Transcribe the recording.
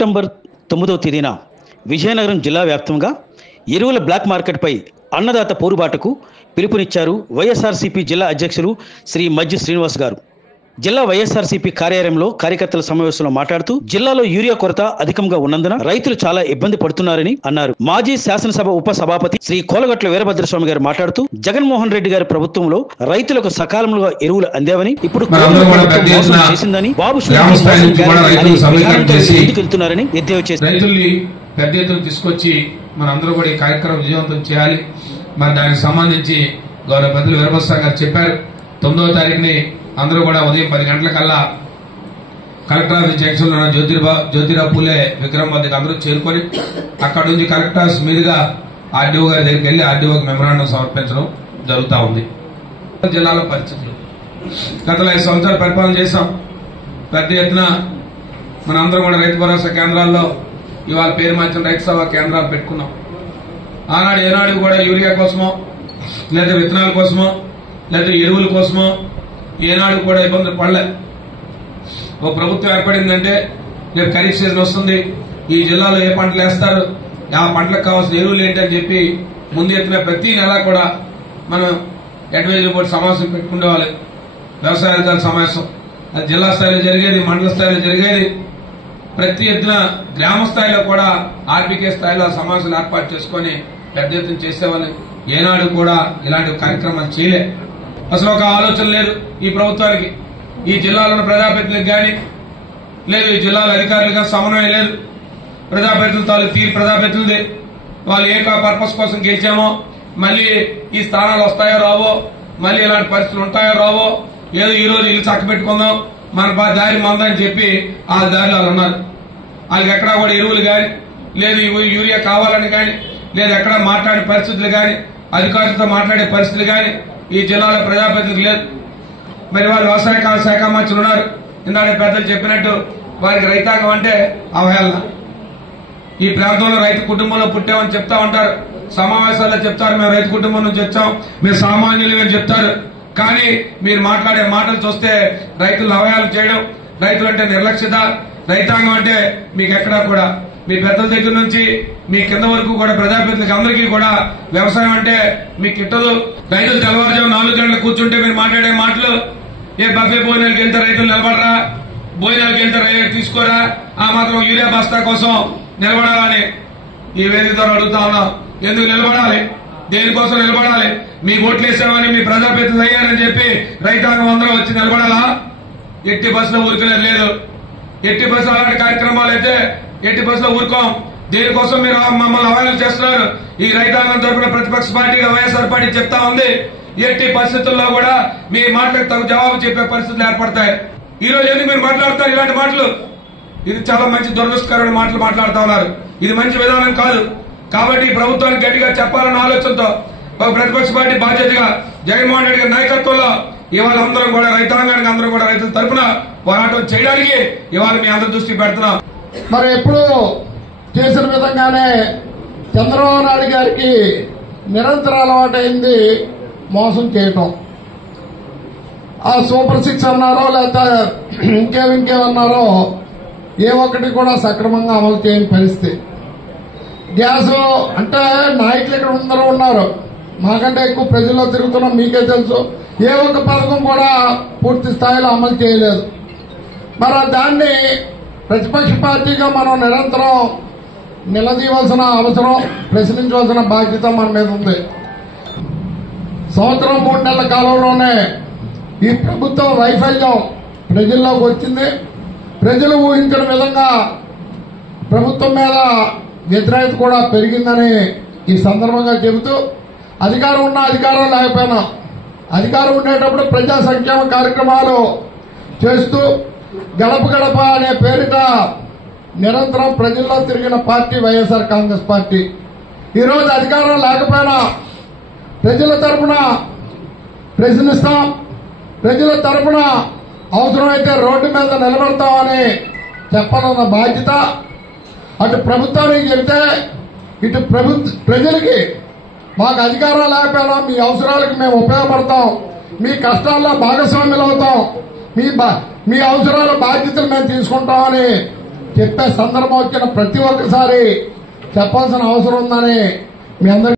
September 9వ తేదీన విజయనగరం జిల్లా వ్యాప్తంగా ఎరువుల బ్లాక్ మార్కెట్పై అన్నదాత పోరుబాటకు పిలుపునిచ్చారు వైఎస్ఆర్సీపీ జిల్లా అధ్యక్షులు శ్రీ మజ్జి శ్రీనివాస్ గారు. జిల్లా వైఎస్ఆర్సీపీ కార్యాలయంలో కార్యకర్తల సమావేశంలో మాట్లాడుతూ జిల్లాలో యూరియా కొరత అధికంగా ఉన్నందున రైతులు చాలా ఇబ్బంది పడుతున్నారని అన్నారు. మాజీ శాసనసభ ఉప సభాపతి శ్రీ కోలగట్ల వీరభద్రస్వామి గారు మాట్లాడుతూ జగన్మోహన్ రెడ్డి గారి ప్రభుత్వంలో రైతులకు సకాలంలో ఎరువులు అందేవని, ఇప్పుడు మోసం చేసిందని, బాబు వెళ్తున్నారని ఎద్దేవా చేశారు. రైతుల్ని పెద్ద ఎత్తున తీసుకొచ్చి మనందరూ కూడా ఈ కార్యక్రమం విజయవంతం చేయాలి. మరి దానికి సంబంధించి గౌరవ పెద్దలు వీరభద్రస్వామి గారు చెప్పారు. 9వ తారీఖుని అందరూ కూడా ఉదయం 10 గంటలకల్లా కలెక్టర్ ఆఫీస్ జంక్షన్ లో జ్యోతిరావు పూలే విగ్రహం వద్దకు అందరూ చేరుకొని అక్కడ నుంచి కలెక్టర్ ఆఫీస్ మీదుగా ఆర్డీఓ గారి దగ్గరికి వెళ్లి ఆర్డీఓకి మెమరాండం సమర్పించడం జరుగుతూ ఉంది. జిల్లాలో పరిస్థితులు గత 5 సంవత్సరాలు పరిపాలన చేశాం. పెద్ద ఎత్తున మనందరం కూడా రైతు భరోసా కేంద్రాల్లో ఇవాళ పేరు మార్చిన రైతు సభ కేంద్రాలు పెట్టుకున్నాం. ఆనాడు ఏనాడు కూడా యూరియా కోసమో లేదా విత్తనాల కోసమో లేదా ఎరువుల కోసమో ఏనాడు కూడా ఇబ్బందులు పడలే. ఒక ప్రభుత్వం ఏర్పడిందంటే రేపు ఖరీఫ్ సీజన్ వస్తుంది, ఈ జిల్లాలో ఏ పంటలు వేస్తారు, ఆ పంటలకు కావాల్సిన ఎరువులు ఏంటి అని చెప్పి ముందు ఎత్తున ప్రతి నెల కూడా మనం అడ్వైజరీ బోర్డు సమావేశం పెట్టుకునేవాళ్ళు. వ్యవసాయ అధికారుల సమావేశం అది జిల్లా స్థాయిలో జరిగేది, మండల స్థాయిలో జరిగేది. ప్రతి ఎత్తున గ్రామ స్థాయిలో కూడా ఆర్బీకే స్థాయిలో సమావేశాలు ఏర్పాటు చేసుకుని పెద్ద ఎత్తున చేసేవాళ్ళు. ఏనాడు కూడా ఇలాంటి కార్యక్రమాలు చేయలే. అసలు ఒక ఆలోచన లేదు ఈ ప్రభుత్వానికి. ఈ జిల్లాలో ఉన్న ప్రజాప్రతినిధులకు గాని లేదు, ఈ జిల్లాల అధికారులు కానీ సమన్వయం లేదు. ప్రజాప్రతినిధులు తాలూకు తీరు ప్రజాప్రతినిధి, వాళ్ళు ఏ పర్పస్ కోసం గెలిచామో మళ్ళీ ఈ స్థానాలు వస్తాయో రావో, మళ్ళీ ఇలాంటి పరిస్థితులు ఉంటాయో రావో, ఏదో ఈ రోజు ఇల్లు చక్క పెట్టుకుందాం మన దారి మందని చెప్పి ఆ దారిలో వాళ్ళు ఉన్నారు. వాళ్ళకి ఎక్కడా కూడా ఎరువులు గాని లేదు యూరియా కావాలని గాని లేదు ఎక్కడా మాట్లాడే పరిస్థితులు గాని అధికారులతో మాట్లాడే పరిస్థితులు గాని ఈ జిల్లాలో ప్రజాప్రతినిధులు లేదు. మరి వాళ్ళు వ్యవసాయ శాఖ మంత్రులు ఉన్నారు. ఇందాక పెద్దలు చెప్పినట్టు వారికి రైతాంగం అంటే అవహేళన. ఈ ప్రాంతంలో రైతు కుటుంబంలో పుట్టామని చెప్తా ఉంటారు, సమావేశాల్లో చెప్తారు మేము రైతు కుటుంబం నుంచి వచ్చాం, మీరు సామాన్యులు అని చెప్తారు. కానీ మీరు మాట్లాడే మాటలు చూస్తే రైతులను అవహేళన చేయడం, రైతులంటే నిర్లక్ష్యత, రైతాంగం అంటే మీకు ఎక్కడా కూడా మీ పెద్దల దగ్గర నుంచి మీ కింద వరకు కూడా ప్రజాప్రతినిధులకు అందరికీ కూడా వ్యవసాయం అంటే మీకు కిట్టదు. రైతులు తెల్లవారుజాము 4 గంటలకు కూర్చుంటే మీరు మాట్లాడే మాటలు, ఏ బఫే భోజనాలకు వెళ్తే రైతులు నిలబడరా, భోజనాలకు వెళ్తే తీసుకోరా, ఆ మాత్రం యూరియా బస్తా కోసం నిలబడాలని ఈ వేదిక ద్వారా అడుగుతా ఉన్నాం. ఎందుకు నిలబడాలి, దేనికోసం నిలబడాలి? మీ ఓట్లు వేసామని మీ ప్రజాప్రతినిధులు అయ్యారని చెప్పి రైతాంగం అందరూ వచ్చి నిలబడాలా? ఎట్టి బస్సులో ఊరుకునేది లేదు. ఎట్టి బస్సులో అలాంటి కార్యక్రమాలు అయితే ఎట్టి బస్సులో ఊరుకోం. దేనికోసం మీరు మమ్మల్ని అవహేళన చేస్తున్నారు? ఈ రైతాంగం తరపున ప్రతిపక్ష పార్టీగా వైఎస్ఆర్ పార్టీ చెప్తా ఉంది, ఎట్టి పరిస్థితుల్లో కూడా మీ మాటలకు తగు జవాబు చెప్పే పరిస్థితులు ఏర్పడతాయి. ఈ రోజు ఎందుకు మీరు మాట్లాడుతారు ఇలాంటి మాటలు? ఇది చాలా మంచి దురదృష్టకరమైన మాటలు మాట్లాడుతా ఉన్నారు. ఇది మంచి విధానం కాదు. కాబట్టి ఈ ప్రభుత్వానికి గట్టిగా చెప్పాలన్న ఆలోచనతో ఒక ప్రతిపక్ష పార్టీ బాధ్యతగా జగన్మోహన్ రెడ్డి గారి నాయకత్వంలో ఇవాళ అందరం కూడా రైతాంగానికి అందరూ కూడా రైతుల తరఫున పోరాటం చేయడానికి ఇవాళ మీ అందరి దృష్టి పెడుతున్నాం. మరి ఎప్పుడు చేసిన విధంగానే చంద్రబాబు నాయుడు గారికి నిరంతర అలవాటైంది మోసం చేయటం. ఆ సూపర్ 6 అన్నారో లేకపోతే ఇంకేమన్నారో ఏ ఒక్కటి కూడా సక్రమంగా అమలు చేయని పరిస్థితి. గ్యాస్ అంటే నాయకులు ఇక్కడ అందరూ ఉన్నారు, మాకంటే ఎక్కువ ప్రజల్లో తిరుగుతున్నాం, మీకే తెలుసు. ఏ ఒక్క పథకం కూడా పూర్తి స్థాయిలో అమలు చేయలేదు. మరి దాన్ని ప్రతిపక్ష పార్టీగా మనం నిరంతరం నిలదీయవలసిన అవసరం, ప్రశ్నించవలసిన బాధ్యత మన మీద ఉంది. సంవత్సరం 3 నెలల కాలంలోనే ఈ ప్రభుత్వం వైఫల్యం ప్రజల్లోకి వచ్చింది. ప్రజలు ఊహించిన విధంగా ప్రభుత్వం మీద వ్యతిరేకత కూడా పెరిగిందని ఈ సందర్భంగా చెబుతూ, అధికారం ఉన్నా అధికారం లేకపోయినా అధికారం ఉండేటప్పుడు ప్రజా సంక్షేమ కార్యక్రమాలు చేస్తూ గడప గడప అనే పేరిట నిరంతరం ప్రజల్లో తిరిగిన పార్టీ వైఎస్ఆర్ కాంగ్రెస్ పార్టీ. ఈరోజు అధికారం లేకపోయినా ప్రజల తరఫున ప్రశ్నిస్తాం, ప్రజల తరఫున అవసరమైతే రోడ్డు మీద నిలబడతామని చెప్పాలన్న బాధ్యత అటు ప్రభుత్వానికి చెబితే ఇటు ప్రజలకి మాకు అధికారం లేకపోయినా మీ అవసరాలకు మేము ఉపయోగపడతాం, మీ కష్టాల్లో భాగస్వాములు అవుతాం, మీ అవసరాల బాధ్యతలు మేము తీసుకుంటామని చెప్పే సందర్భం వచ్చిన ప్రతి ఒక్కసారి చెప్పాల్సిన అవసరం ఉందని మీ అందరికీ